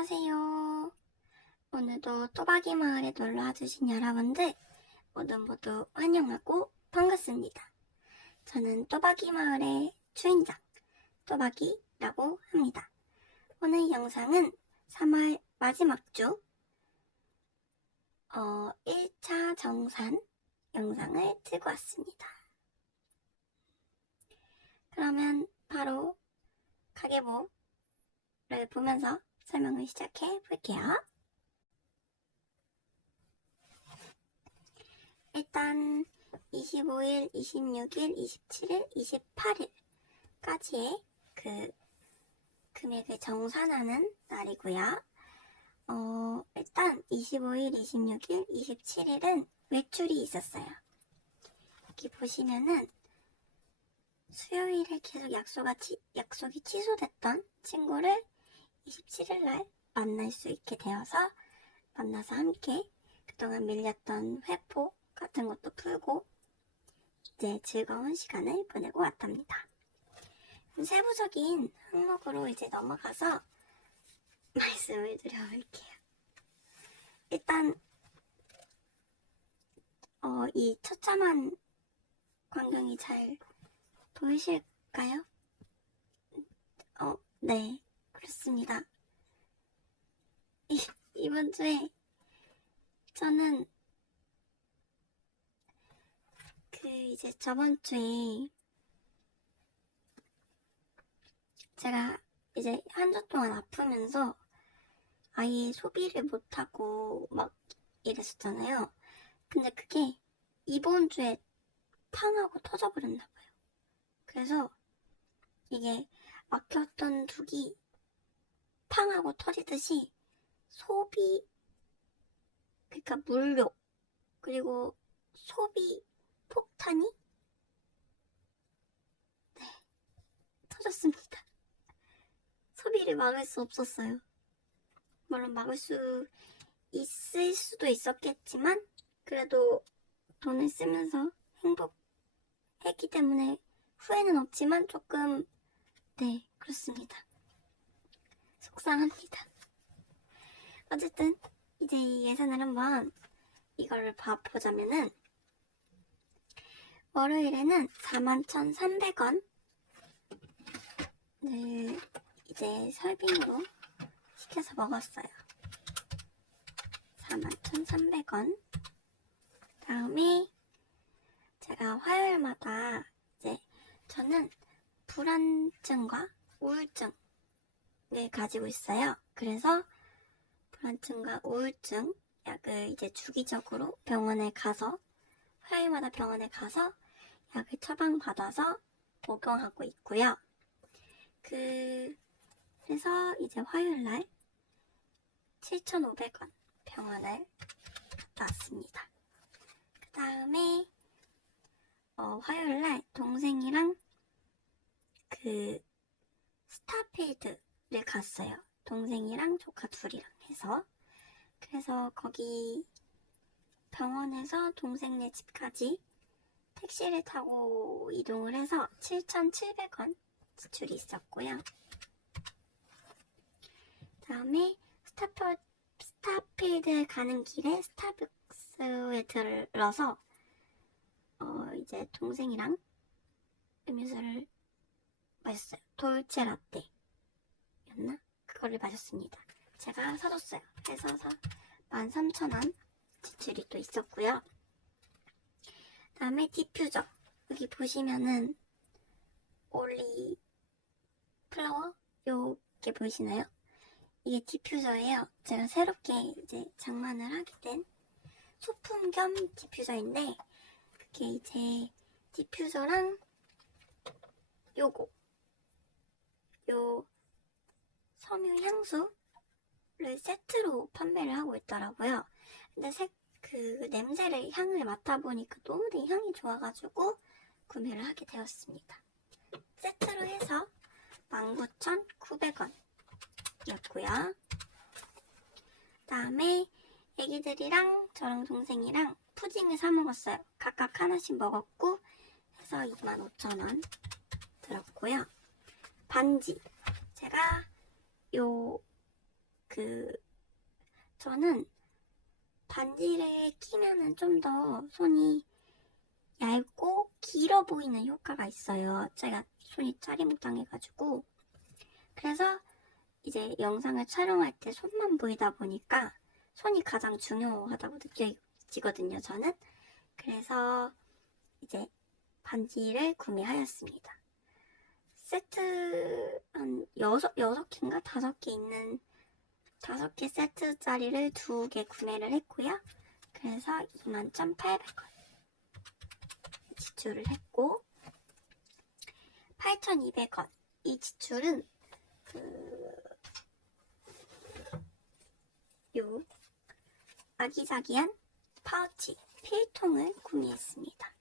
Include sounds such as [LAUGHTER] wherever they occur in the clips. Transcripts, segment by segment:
안녕하세요. 오늘도 또박이 마을에 놀러 와 주신 여러분들 모두 모두 환영하고 반갑습니다. 저는 또박이 마을의 주인장 또박이라고 합니다. 오늘 영상은 3월 마지막 주 어, 1차 정산 영상을 들고 왔습니다. 그러면 바로 가계부를 보면서 설명을 시작해 볼게요. 일단 25일, 26일, 27일, 28일까지의 그 금액을 정산하는 날이고요. 어, 일단 25일, 26일, 27일은 외출이 있었어요. 여기 보시면은 수요일에 계속 약속이, 취소됐던 친구를 27일 날 만날 수 있게 되어서 만나서 함께 그동안 밀렸던 회포 같은 것도 풀고 이제 즐거운 시간을 보내고 왔답니다. 세부적인 항목으로 이제 넘어가서 [LAUGHS] 말씀을 드려볼게요. 일단 어, 이 처참한 광경이 잘 보이실까요? 어, 네, 그렇습니다. 이, 이번 주에 저는 그 이제 저번 주에 제가 이제 한 주 동안 아프면서 아예 소비를 못하고 막 이랬었잖아요. 근데 그게 이번 주에 팡하고 터져버렸나 봐요. 그래서 이게 막혔던 둑이 팡 하고 터지듯이 소비 그러니까 물욕 그리고 소비 폭탄이 네 터졌습니다. 소비를 막을 수 없었어요. 물론 막을 수 있을 수도 있었겠지만 그래도 돈을 쓰면서 행복했기 때문에 후회는 없지만 조금 네 그렇습니다. 속상합니다. 어쨌든 이제 이 예산을 한번 이거를 봐보자면은 월요일에는 41,300원 네 이제 설빙으로 시켜서 먹었어요. 41,300원 다음에 제가 화요일마다 이제 저는 불안증과 우울증 을 가지고 있어요. 그래서 불안증과 우울증 약을 이제 주기적으로 병원에 가서 화요일마다 병원에 가서 약을 처방받아서 복용하고 있고요. 그 그래서 이제 화요일 날 7,500원 병원을 갔다 왔습니다. 그 다음에 어, 화요일 날 동생이랑 그 스타필드 를 갔어요. 동생이랑 조카 둘이랑 해서 그래서 거기 병원에서 동생네 집까지 택시를 타고 이동을 해서 7,700원 지출이 있었고요. 다음에 스타필, 스타필드 가는 길에 스타벅스에 들러서 어, 이제 동생이랑 음료수를 마셨어요. 돌체 라떼 였나? 그거를 마셨습니다. 제가 사줬어요. 그래서 사 13,000원 지출이 또 있었고요. 다음에 디퓨저. 여기 보시면은 올리 플라워 요게 보이시나요? 이게 디퓨저예요. 제가 새롭게 이제 장만을 하게 된 소품 겸 디퓨저인데 그게 이제 디퓨저랑 요거 요 섬유 향수를 세트로 판매를 하고 있더라고요. 근데 색, 그 냄새를 향을 맡아보니까 너무 향이 좋아가지고 구매를 하게 되었습니다. 세트로 해서 19,900원 이었고요. 다음에 애기들이랑 저랑 동생이랑 푸딩을 사 먹었어요. 각각 하나씩 먹었고 해서 25,000원 들었고요. 반지 제가 요그그 저는 반지를 끼면은 좀 더 손이 얇고 길어 보이는 효과가 있어요. 제가 손이 짜리몽땅해가지고 그래서 이제 영상을 촬영할 때 손만 보이다 보니까 손이 가장 중요하다고 느껴지거든요. 저는 그래서 이제 반지를 구매하였습니다. 세트 한 여섯 여섯 개인가 다섯 개 있는 다섯 개 세트짜리를 두 개 구매를 했고요. 그래서 21,800원 지출을 했고 8,200원 이 지출은 그 요 아기자기한 파우치 필통을 구매했습니다.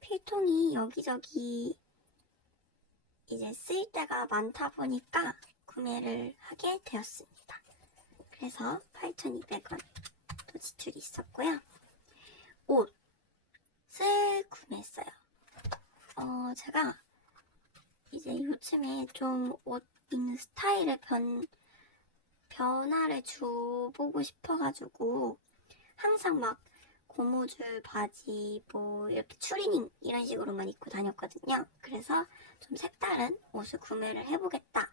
필통이 여기저기 이제 쓰일 때가 많다 보니까 구매를 하게 되었습니다. 그래서 8,200원 또 지출이 있었고요. 옷을 구매했어요. 어, 제가 이제 요즘에 좀 옷 입는 스타일을 변, 변화를 줘보고 싶어가지고 항상 막 고무줄 바지 뭐 이렇게 추리닝 이런 식으로만 입고 다녔거든요. 그래서 좀 색다른 옷을 구매를 해보겠다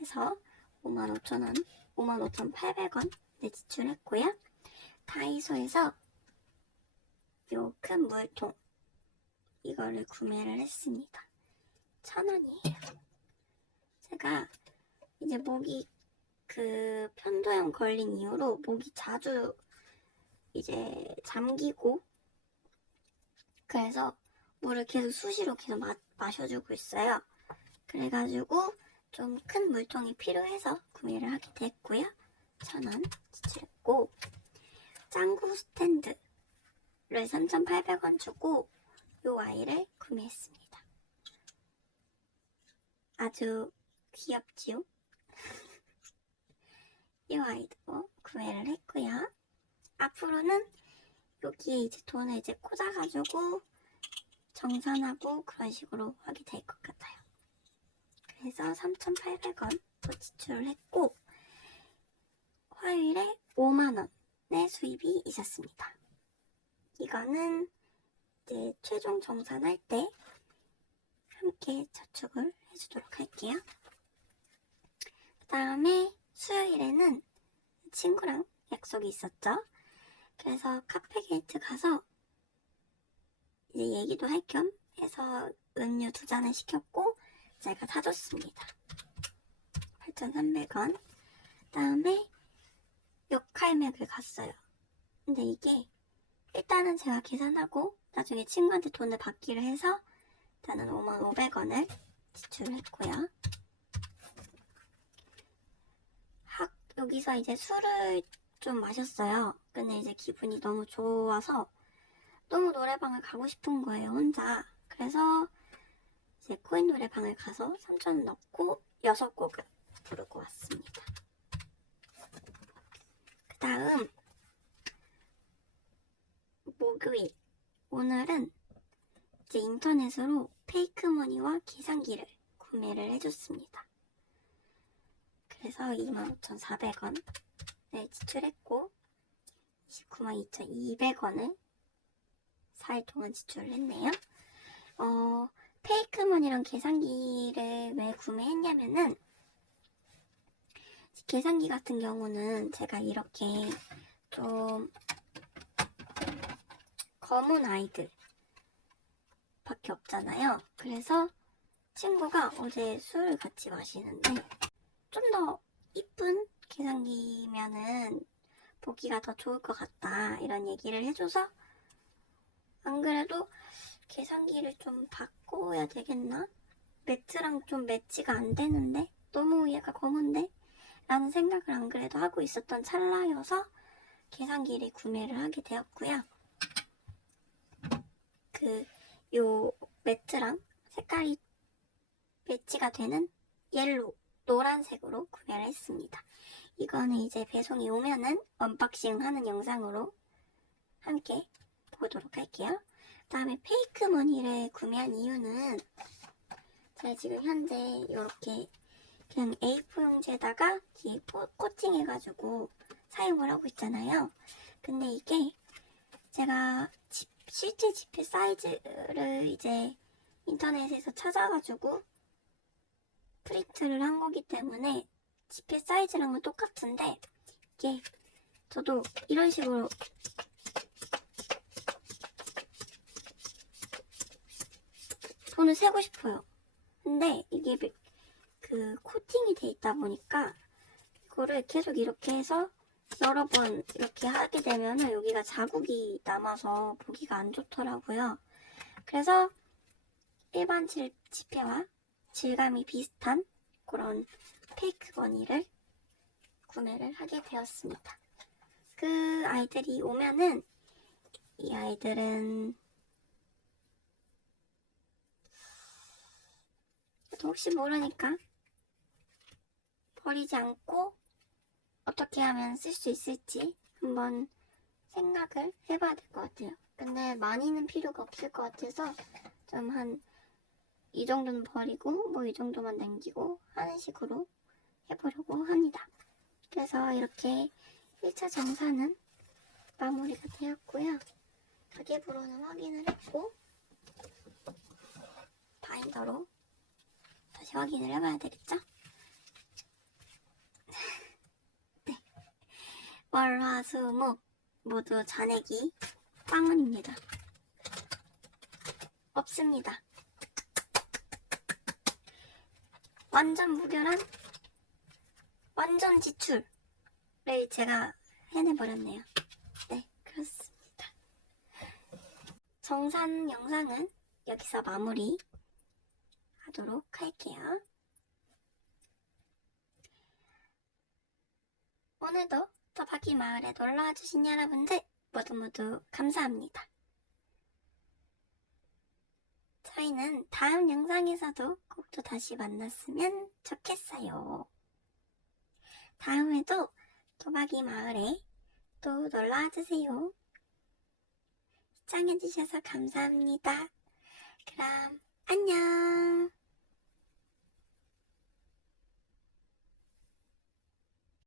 해서 55,000원, 55,800원 네, 지출했고요. 다이소에서 요 큰 물통 이거를 구매를 했습니다. 천 원이에요. 제가 이제 목이 그 편도염 걸린 이후로 목이 자주 이제 잠기고 그래서 물을 계속 수시로 계속 마, 마셔주고 있어요. 그래가지고 좀 큰 물통이 필요해서 구매를 하게 됐고요. 천원 지출했고 짱구 스탠드를 3,800원 주고 요 아이를 구매했습니다. 아주 귀엽지요? [LAUGHS] 이 아이도 구매를 했고요. 앞으로는 여기에 이제 돈을 이제 꽂아가지고 정산하고 그런 식으로 하게 될 것 같아요. 그래서 3,800원 또 지출을 했고 화요일에 5만원의 수입이 있었습니다. 이거는 이제 최종 정산할 때 함께 저축을 해주도록 할게요. 그 다음에 수요일에는 친구랑 약속이 있었죠. 그래서 카페게이트 가서 이제 얘기도 할 겸 해서 음료 두 잔을 시켰고 제가 사줬습니다. 8,300원. 그 다음에 역할맥을 갔어요. 근데 이게 일단은 제가 계산하고 나중에 친구한테 돈을 받기로 해서 일단은 5,500원을 지출했고요. 학 여기서 이제 술을 좀 마셨어요. 근데 이제 기분이 너무 좋아서 너무 노래방을 가고 싶은 거예요, 혼자. 그래서 이제 코인 노래방을 가서 3,000원 넣고 6곡을 부르고 왔습니다. 그 다음, 목요일. 오늘은 이제 인터넷으로 페이크머니와 계산기를 구매를 해줬습니다. 그래서 25,400원 네, 지출했고 29만 2,200원을 4일 동안 지출을 했네요. 어, 페이크머니랑 계산기를 왜 구매했냐면은 계산기 같은 경우는 제가 이렇게 좀 검은 아이들 밖에 없잖아요. 그래서 친구가 어제 술을 같이 마시는데 좀 더 이쁜 계산기면은 보기가 더 좋을 것 같다 이런 얘기를 해줘서 안 그래도 계산기를 좀 바꿔야 되겠나? 매트랑 좀 매치가 안 되는데 너무 얘가 검은데? 라는 생각을 안 그래도 하고 있었던 찰나여서 계산기를 구매를 하게 되었고요. 그 요 매트랑 색깔이 매치가 되는 옐로우 노란색으로 구매를 했습니다. 이거는 이제 배송이 오면은 언박싱 하는 영상으로 함께 보도록 할게요. 그 다음에 페이크 머니를 구매한 이유는 제가 지금 현재 이렇게 그냥 A4 용지에다가 뒤에 포- 코팅해가지고 사용을 하고 있잖아요. 근데 이게 제가 집- 실제 지폐 사이즈를 이제 인터넷에서 찾아가지고 프린트를 한 거기 때문에 지폐 사이즈랑은 똑같은데 이게 저도 이런 식으로 돈을 세고 싶어요. 근데 이게 그- 그 코팅이 돼 있다 보니까 이거를 계속 이렇게 해서 여러 번 이렇게 하게 되면은 여기가 자국이 남아서 보기가 안 좋더라고요. 그래서 일반 질, 지폐와 질감이 비슷한 그런 페이크 버니를 구매를 하게 되었습니다. 그 아이들이 오면은 이 아이들은 또 혹시 모르니까 버리지 않고 어떻게 하면 쓸 수 있을지 한번 생각을 해봐야 될 것 같아요. 근데 많이는 필요가 없을 것 같아서 좀 한 이 정도는 버리고 뭐 이 정도만 남기고 하는 식으로 해보려고 합니다. 그래서 이렇게 1차 정산은 마무리가 되었고요. 가계부로는 확인을 했고 바인더로 다시 확인을 해봐야 되겠죠? [LAUGHS] 네. 월, 화, 수, 목 모두 잔액이 빵원입니다. 없습니다. 완전 무결한 완전 지출을 제가 해내버렸네요. 네, 그렇습니다. 정산 영상은 여기서 마무리 하도록 할게요. 오늘도 또박이 마을에 놀러와 주신 여러분들 모두 모두 감사합니다. 저희는 다음 영상에서도 꼭 또 다시 만났으면 좋겠어요. 다음에도 또박이 마을에 또 놀러와 주세요. 시청해주셔서 감사합니다. 그럼 안녕.